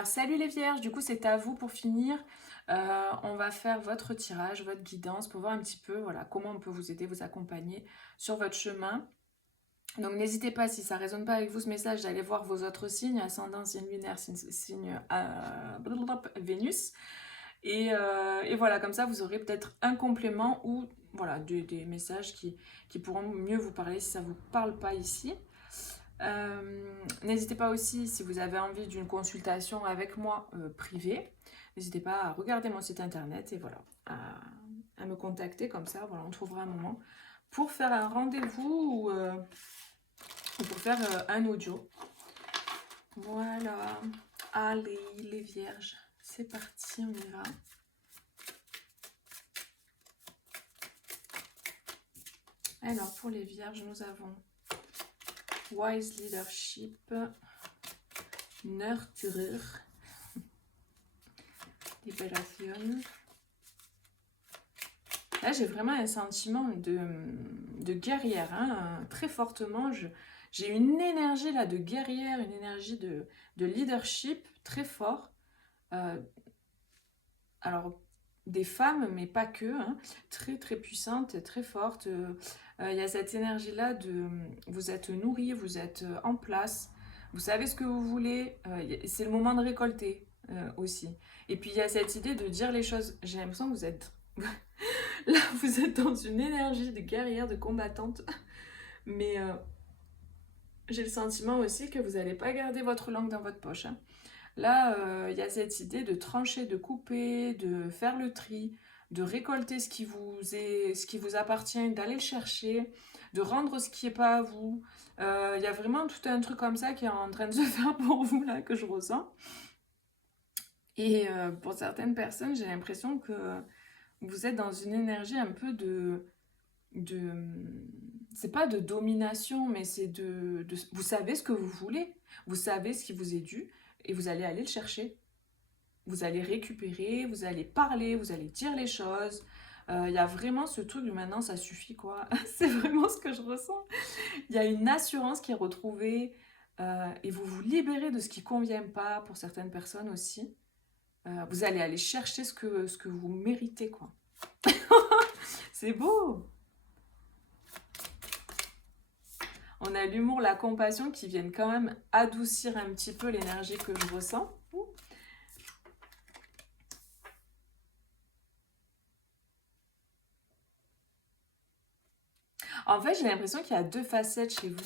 Alors, salut les vierges, du coup, c'est à vous pour finir. On va faire votre tirage, votre guidance pour voir un petit peu voilà, comment on peut vous aider, vous accompagner sur votre chemin. Donc, n'hésitez pas, si ça ne résonne pas avec vous ce message, d'aller voir vos autres signes, ascendant, signe lunaire, signe Vénus. Et voilà, comme ça, vous aurez peut-être un complément ou voilà, des messages qui pourront mieux vous parler si ça ne vous parle pas ici. N'hésitez pas aussi, si vous avez envie d'une consultation avec moi privée, n'hésitez pas à regarder mon site internet et voilà, à me contacter comme ça, voilà, on trouvera un moment pour faire un rendez-vous ou pour faire un audio. Voilà, allez les vierges, c'est parti, on y va. Alors pour les vierges, nous avons Wise Leadership, Nurturer, Libération. Là, j'ai vraiment un sentiment de guerrière, hein, très fortement. J'ai une énergie là de guerrière, une énergie de leadership très fort. Alors, des femmes, mais pas que, hein, très très puissantes, très fortes. Il y a cette énergie-là de vous êtes nourris, vous êtes en place, vous savez ce que vous voulez. C'est le moment de récolter aussi. Et puis, il y a cette idée de dire les choses. J'ai l'impression que vous êtes... Là, vous êtes dans une énergie de guerrière, de combattante. Mais j'ai le sentiment aussi que vous n'allez pas garder votre langue dans votre poche. Hein. Là, il y a cette idée de trancher, de couper, de faire le tri, de récolter ce qui vous appartient, d'aller le chercher, de rendre ce qui n'est pas à vous. Il y a vraiment tout un truc comme ça qui est en train de se faire pour vous, là, que je ressens. Et pour certaines personnes, j'ai l'impression que vous êtes dans une énergie un peu c'est pas de domination, mais c'est vous savez ce que vous voulez, vous savez ce qui vous est dû, et vous allez aller le chercher. Vous allez récupérer, vous allez parler, vous allez dire les choses. Il y a vraiment ce truc de maintenant, ça suffit quoi. C'est vraiment ce que je ressens. Il y a une assurance qui est retrouvée et vous vous libérez de ce qui ne convient pas pour certaines personnes aussi. Vous allez aller chercher ce que vous méritez quoi. C'est beau. On a l'humour, la compassion qui viennent quand même adoucir un petit peu l'énergie que je ressens. En fait, j'ai l'impression qu'il y a deux facettes chez vous.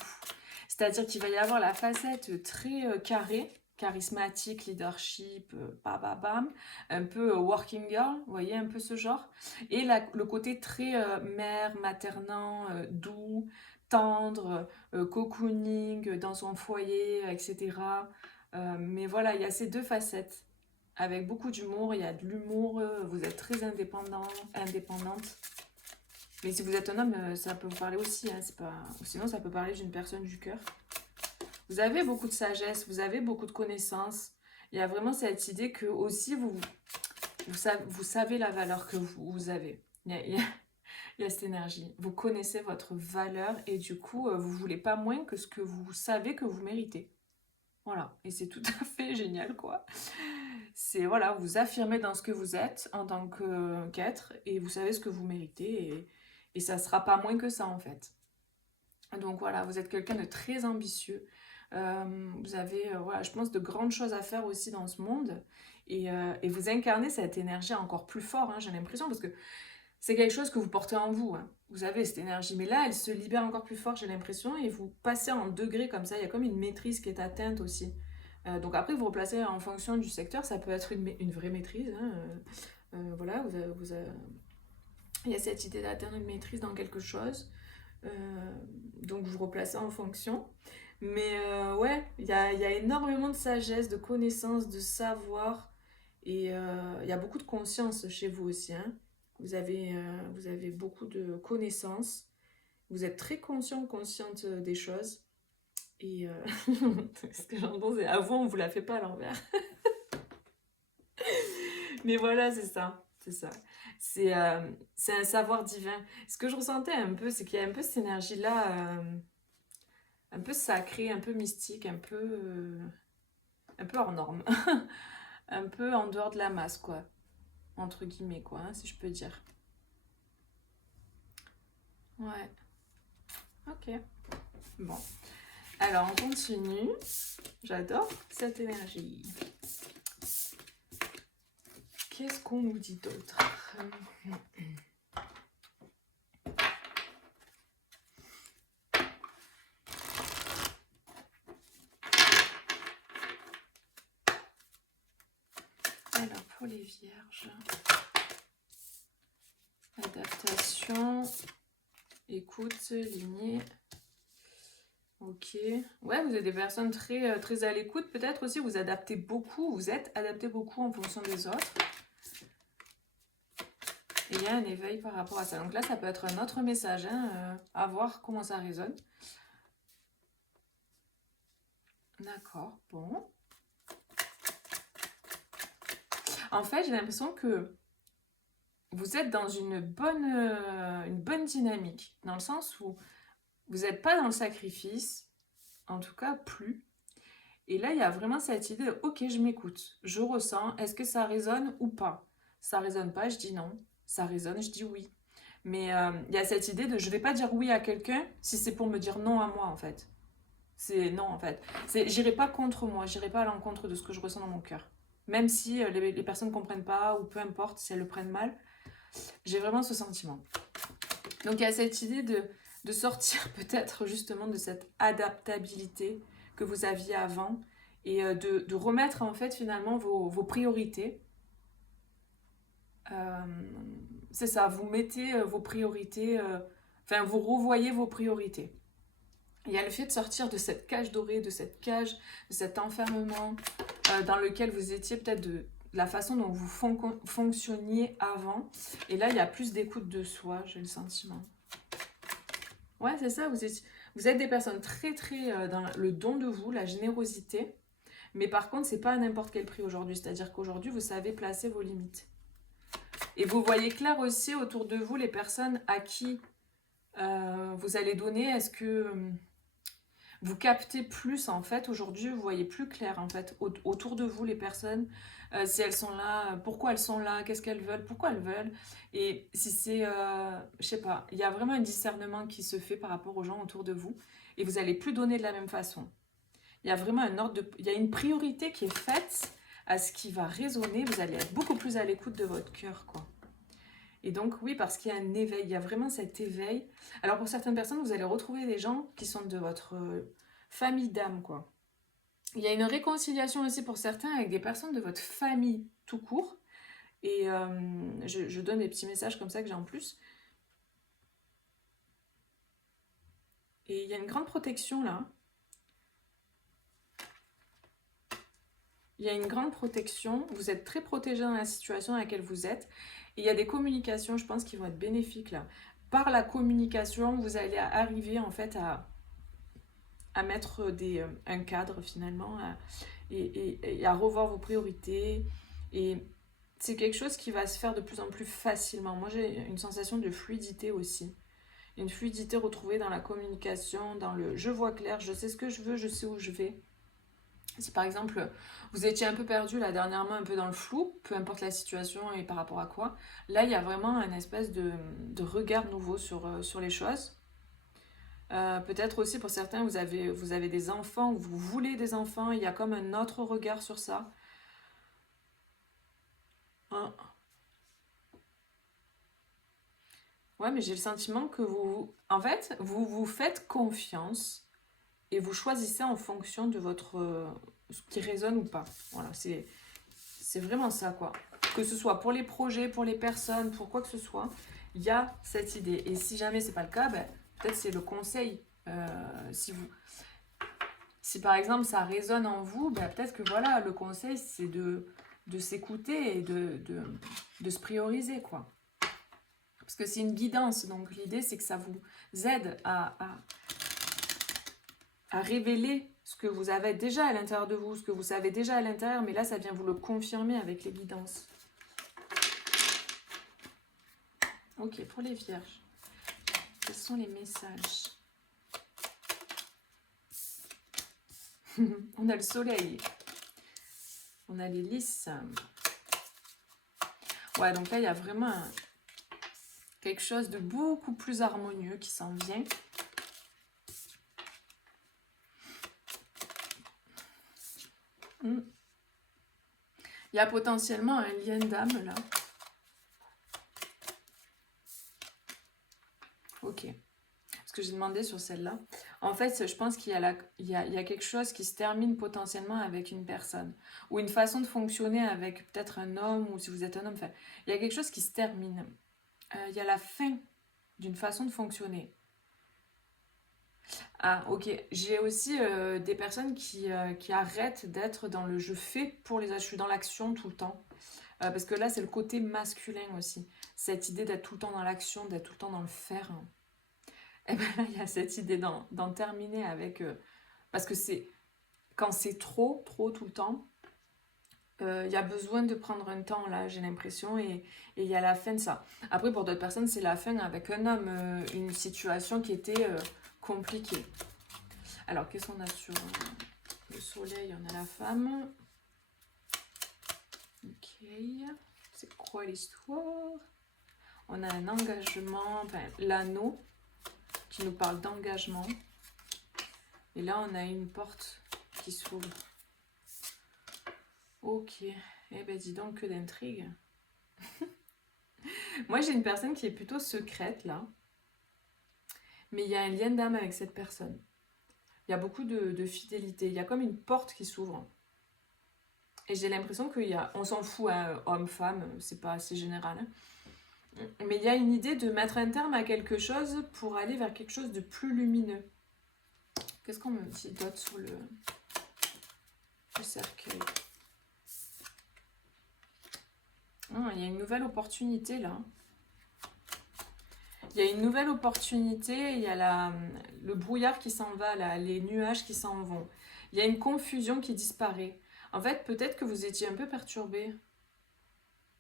C'est-à-dire qu'il va y avoir la facette très carrée, charismatique, leadership, bam, un peu working girl, vous voyez, un peu ce genre. Et le côté très mère, maternant, doux, tendre, cocooning dans son foyer, etc. Mais voilà, il y a ces deux facettes. Avec beaucoup d'humour, il y a de l'humour, vous êtes très indépendante. Mais si vous êtes un homme, ça peut vous parler aussi. Hein, sinon, ça peut parler d'une personne du cœur. Vous avez beaucoup de sagesse, vous avez beaucoup de connaissances. Il y a vraiment cette idée que aussi vous savez la valeur que vous avez. Il y a cette énergie. Vous connaissez votre valeur et du coup, vous ne voulez pas moins que ce que vous savez que vous méritez. Voilà. Et c'est tout à fait génial, quoi. C'est, voilà, vous affirmez dans ce que vous êtes en tant qu'être et vous savez ce que vous méritez et ça ne sera pas moins que ça, en fait. Donc voilà, vous êtes quelqu'un de très ambitieux. Vous avez, voilà, je pense, de grandes choses à faire aussi dans ce monde. Et vous incarnez cette énergie encore plus fort, hein, j'ai l'impression, parce que c'est quelque chose que vous portez en vous. Hein. Vous avez cette énergie, mais là, elle se libère encore plus fort, j'ai l'impression, et vous passez en degrés comme ça. Il y a comme une maîtrise qui est atteinte aussi. Donc après, vous replacez en fonction du secteur, ça peut être une vraie maîtrise. Hein. Voilà, il y a cette idée d'atteindre une maîtrise dans quelque chose. Donc vous replacez en fonction. Mais ouais, il y a énormément de sagesse, de connaissances, de savoir. Et il y a beaucoup de conscience chez vous aussi. Hein. Vous avez beaucoup de connaissances. Vous êtes très consciente des choses. Et ce que j'entends, c'est avant, on vous la fait pas à l'envers. Mais voilà, c'est ça. C'est ça. C'est un savoir divin. Ce que je ressentais un peu, c'est qu'il y a un peu cette énergie-là, un peu sacrée, un peu mystique, un peu... un peu hors norme. Un peu en dehors de la masse, quoi. Entre guillemets, quoi, hein, si je peux dire. Ouais. Ok. Bon. Alors, on continue. J'adore cette énergie. Qu'est-ce qu'on nous dit d'autre? Alors, pour les vierges, adaptation, écoute, lignée. Ok. Ouais, vous êtes des personnes très, très à l'écoute. Peut-être aussi vous adaptez beaucoup, vous êtes adapté beaucoup en fonction des autres. Et il y a un éveil par rapport à ça. Donc là, ça peut être un autre message, hein, à voir comment ça résonne. D'accord, bon. En fait, j'ai l'impression que vous êtes dans une bonne dynamique, dans le sens où vous n'êtes pas dans le sacrifice, en tout cas plus. Et là, il y a vraiment cette idée de, ok, je m'écoute, je ressens, est-ce que ça résonne ou pas? Ça résonne pas, je dis non. Ça résonne, je dis oui. Mais il y a cette idée de, je vais pas dire oui à quelqu'un si c'est pour me dire non à moi, en fait. C'est non, en fait. J'irai pas contre moi, j'irai pas à l'encontre de ce que je ressens dans mon cœur. Même si les personnes ne comprennent pas, ou peu importe si elles le prennent mal, j'ai vraiment ce sentiment. Donc il y a cette idée de sortir peut-être justement de cette adaptabilité que vous aviez avant et de remettre en fait finalement vos priorités. C'est ça, vous mettez vos priorités, enfin vous revoyez vos priorités. Il y a le fait de sortir de cette cage dorée, de cette cage, de cet enfermement dans lequel vous étiez peut-être de la façon dont vous fonctionniez avant. Et là, il y a plus d'écoute de soi, j'ai le sentiment. Ouais, c'est ça, vous êtes des personnes très très dans le don de vous, la générosité. Mais par contre, c'est pas à n'importe quel prix aujourd'hui. C'est-à-dire qu'aujourd'hui, vous savez placer vos limites. Et vous voyez clair aussi autour de vous les personnes à qui vous allez donner. Est-ce que vous captez plus en fait aujourd'hui, vous voyez plus clair en fait autour de vous les personnes, si elles sont là, pourquoi elles sont là, qu'est-ce qu'elles veulent, pourquoi elles veulent, et si c'est, je sais pas, il y a vraiment un discernement qui se fait par rapport aux gens autour de vous, et vous allez plus donner de la même façon. Il y a vraiment un ordre il y a une priorité qui est faite à ce qui va résonner, vous allez être beaucoup plus à l'écoute de votre cœur, quoi. Et donc oui, parce qu'il y a un éveil, il y a vraiment cet éveil. Alors pour certaines personnes, vous allez retrouver des gens qui sont de votre famille d'âme, quoi. Il y a une réconciliation aussi pour certains avec des personnes de votre famille tout court. Et je donne des petits messages comme ça que j'ai en plus. Et il y a une grande protection là. Il y a une grande protection. Vous êtes très protégé dans la situation dans laquelle vous êtes. Et il y a des communications, je pense, qui vont être bénéfiques là. Par la communication, vous allez arriver en fait à mettre un cadre finalement et à revoir vos priorités. Et c'est quelque chose qui va se faire de plus en plus facilement. Moi, j'ai une sensation de fluidité aussi. Une fluidité retrouvée dans la communication, dans le je vois clair, je sais ce que je veux, je sais où je vais. Si par exemple, vous étiez un peu perdu là dernièrement, un peu dans le flou, peu importe la situation et par rapport à quoi, là, il y a vraiment un espèce de regard nouveau sur les choses. Peut-être aussi pour certains, vous avez des enfants, vous voulez des enfants, il y a comme un autre regard sur ça. Hein. Ouais, mais j'ai le sentiment que en fait, vous vous faites confiance et vous choisissez en fonction de ce qui résonne ou pas. Voilà, c'est vraiment ça, quoi. Que ce soit pour les projets, pour les personnes, pour quoi que ce soit, il y a cette idée. Et si jamais c'est pas le cas, ben, peut-être c'est le conseil. Si par exemple ça résonne en vous, ben, peut-être que voilà, le conseil c'est de s'écouter et de se prioriser, quoi. Parce que c'est une guidance, donc l'idée c'est que ça vous aide à révéler ce que vous avez déjà à l'intérieur de vous, ce que vous savez déjà à l'intérieur, mais là ça vient vous le confirmer avec les guidances. Ok, pour les vierges, quels sont les messages? On a le soleil. On a les lys. Ouais, donc là, il y a vraiment quelque chose de beaucoup plus harmonieux qui s'en vient. Il y a potentiellement un lien d'âme là. Ok. Ce que j'ai demandé sur celle-là. En fait, je pense qu'il y a quelque chose qui se termine potentiellement avec une personne. Ou une façon de fonctionner avec peut-être un homme, ou si vous êtes un homme. Enfin, il y a quelque chose qui se termine. Il y a la fin d'une façon de fonctionner. Ah, ok. J'ai aussi des personnes qui arrêtent d'être dans le je fais pour les autres. Je suis dans l'action tout le temps. Parce que là, c'est le côté masculin aussi. Cette idée d'être tout le temps dans l'action, d'être tout le temps dans le faire. Et bien là, il y a cette idée d'en terminer avec... parce que c'est quand c'est trop tout le temps, il y a besoin de prendre un temps, là, j'ai l'impression, et il y a la fin de ça. Après, pour d'autres personnes, c'est la fin avec un homme, une situation qui était compliquée. Alors, qu'est-ce qu'on a sur le soleil? On a la femme. Ok. C'est quoi l'histoire? On a un engagement, enfin, l'anneau, qui nous parle d'engagement. Et là, on a une porte qui s'ouvre. Ok. Eh ben, dis donc, que d'intrigue. Moi, j'ai une personne qui est plutôt secrète, là. Mais il y a un lien d'âme avec cette personne. Il y a beaucoup de fidélité. Il y a comme une porte qui s'ouvre. Et j'ai l'impression qu'il y a... On s'en fout, hein, homme-femme, c'est pas assez général. Hein. Mais il y a une idée de mettre un terme à quelque chose pour aller vers quelque chose de plus lumineux. Qu'est-ce qu'on me dit d'autre sur le cercueil? Ah, il y a une nouvelle opportunité là. Il y a une nouvelle opportunité, il y a le brouillard qui s'en va là, les nuages qui s'en vont. Il y a une confusion qui disparaît. En fait, peut-être que vous étiez un peu perturbé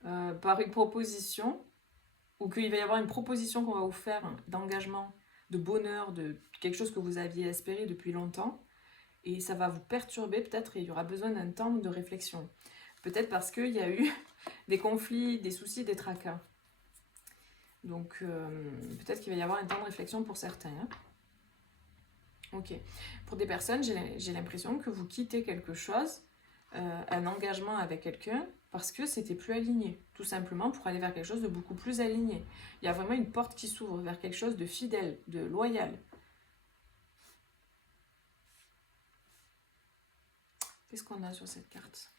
par une proposition, ou qu'il va y avoir une proposition qu'on va vous faire d'engagement, de bonheur, de quelque chose que vous aviez espéré depuis longtemps, et ça va vous perturber peut-être, et il y aura besoin d'un temps de réflexion. Peut-être parce qu'il y a eu des conflits, des soucis, des tracas. Donc, peut-être qu'il va y avoir un temps de réflexion pour certains. Hein. Ok. Pour des personnes, j'ai l'impression que vous quittez quelque chose, un engagement avec quelqu'un, parce que c'était plus aligné. Tout simplement pour aller vers quelque chose de beaucoup plus aligné. Il y a vraiment une porte qui s'ouvre vers quelque chose de fidèle, de loyal. Qu'est-ce qu'on a sur cette carte?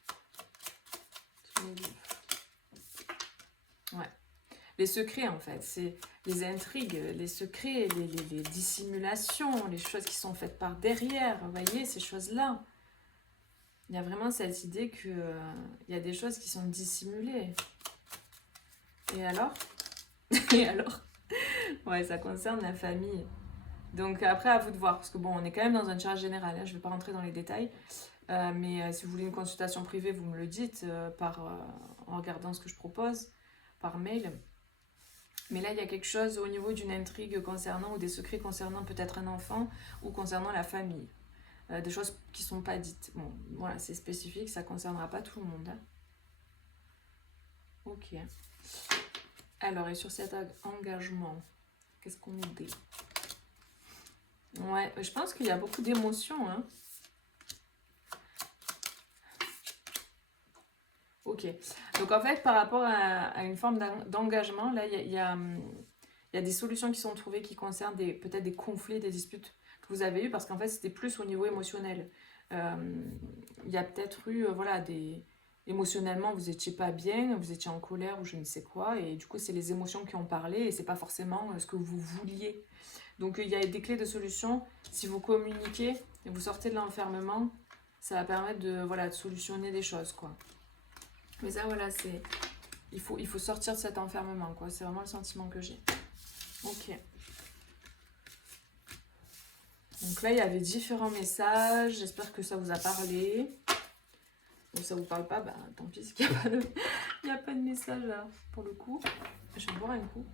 Ouais. Les secrets, en fait, c'est les intrigues, les secrets, les dissimulations, les choses qui sont faites par derrière. Vous voyez, ces choses-là. Il y a vraiment cette idée qu'il y a des choses qui sont dissimulées. Et alors? Et alors? Ouais, ça concerne la famille. Donc après, à vous de voir. Parce que bon, on est quand même dans une charge générale. Hein, je ne vais pas rentrer dans les détails. Mais si vous voulez une consultation privée, vous me le dites en regardant ce que je propose par mail. Mais là, il y a quelque chose au niveau d'une intrigue concernant ou des secrets concernant peut-être un enfant ou concernant la famille. Des choses qui ne sont pas dites. Bon, voilà, c'est spécifique, ça ne concernera pas tout le monde. Hein. Ok. Alors, et sur cet engagement, qu'est-ce qu'on nous dit? Ouais, je pense qu'il y a beaucoup d'émotions. Hein. Ok. Donc, en fait, par rapport à une forme d'engagement, là, il y a des solutions qui sont trouvées qui concernent peut-être des conflits, des disputes que vous avez eues, parce qu'en fait, c'était plus au niveau émotionnel. Il y a peut-être eu, voilà, émotionnellement, vous n'étiez pas bien, vous étiez en colère ou je ne sais quoi, et du coup, c'est les émotions qui ont parlé, et c'est pas forcément ce que vous vouliez. Donc, il y a des clés de solution. Si vous communiquez et vous sortez de l'enfermement, ça va permettre de solutionner des choses, quoi. Mais ça, voilà, il faut sortir de cet enfermement, quoi. C'est vraiment le sentiment que j'ai. Ok. Donc là, il y avait différents messages. J'espère que ça vous a parlé. Ou ça vous parle pas, bah tant pis, parce qu'il n'y a pas de message là, pour le coup. Je vais boire un coup.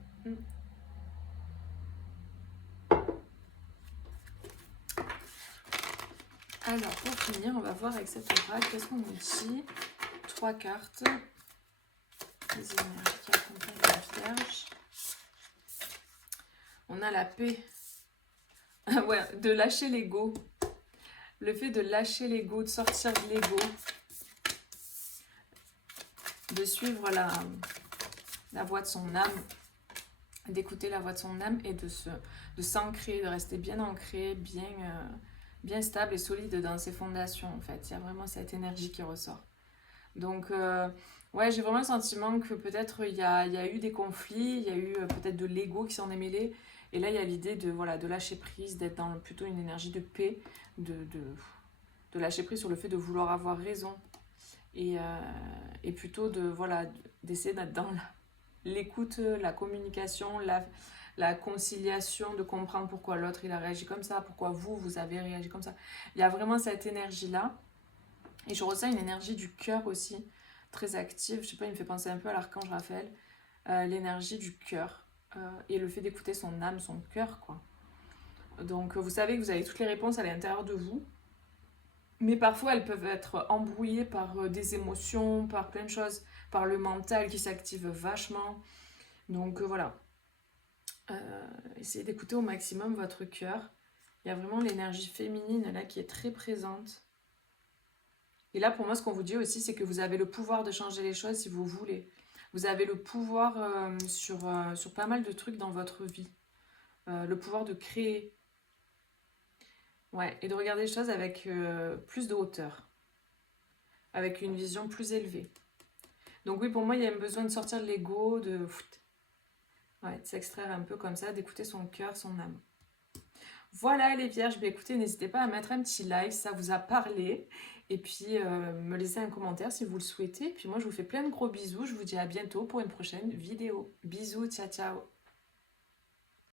Alors, pour finir, on va voir avec cette oracle, qu'est-ce qu'on nous dit? 3 cartes. Les énergies qui accompagnent la Vierge. On a la paix. Ouais, de lâcher l'ego. Le fait de lâcher l'ego, de sortir de l'ego. De suivre la voie de son âme. D'écouter la voix de son âme et de s'ancrer, de rester bien ancré, bien stable et solide dans ses fondations en fait. Il y a vraiment cette énergie qui ressort. Donc ouais, j'ai vraiment le sentiment que peut-être il y a eu des conflits, il y a eu peut-être de l'ego qui s'en est mêlé. Et là il y a l'idée de lâcher prise, d'être dans plutôt une énergie de paix, de lâcher prise sur le fait de vouloir avoir raison. Et plutôt d'essayer d'être dans l'écoute, la communication, la conciliation, de comprendre pourquoi l'autre il a réagi comme ça, pourquoi vous avez réagi comme ça. Il y a vraiment cette énergie-là. Et je ressens une énergie du cœur aussi, très active. Je sais pas, il me fait penser un peu à l'archange Raphaël. L'énergie du cœur. Et le fait d'écouter son âme, son cœur, quoi. Donc vous savez que vous avez toutes les réponses à l'intérieur de vous. Mais parfois, elles peuvent être embrouillées par des émotions, par plein de choses, par le mental qui s'active vachement. Donc voilà, essayez d'écouter au maximum votre cœur. Il y a vraiment l'énergie féminine là qui est très présente. Et là, pour moi, ce qu'on vous dit aussi, c'est que vous avez le pouvoir de changer les choses si vous voulez. Vous avez le pouvoir sur pas mal de trucs dans votre vie. Le pouvoir de créer. Ouais, et de regarder les choses avec plus de hauteur. Avec une vision plus élevée. Donc oui, pour moi, il y a un besoin de sortir de l'ego, de s'extraire un peu comme ça, d'écouter son cœur, son âme. Voilà les vierges, écoutez, n'hésitez pas à mettre un petit like si ça vous a parlé. Et puis me laisser un commentaire si vous le souhaitez. Et puis moi, je vous fais plein de gros bisous. Je vous dis à bientôt pour une prochaine vidéo. Bisous, ciao ciao.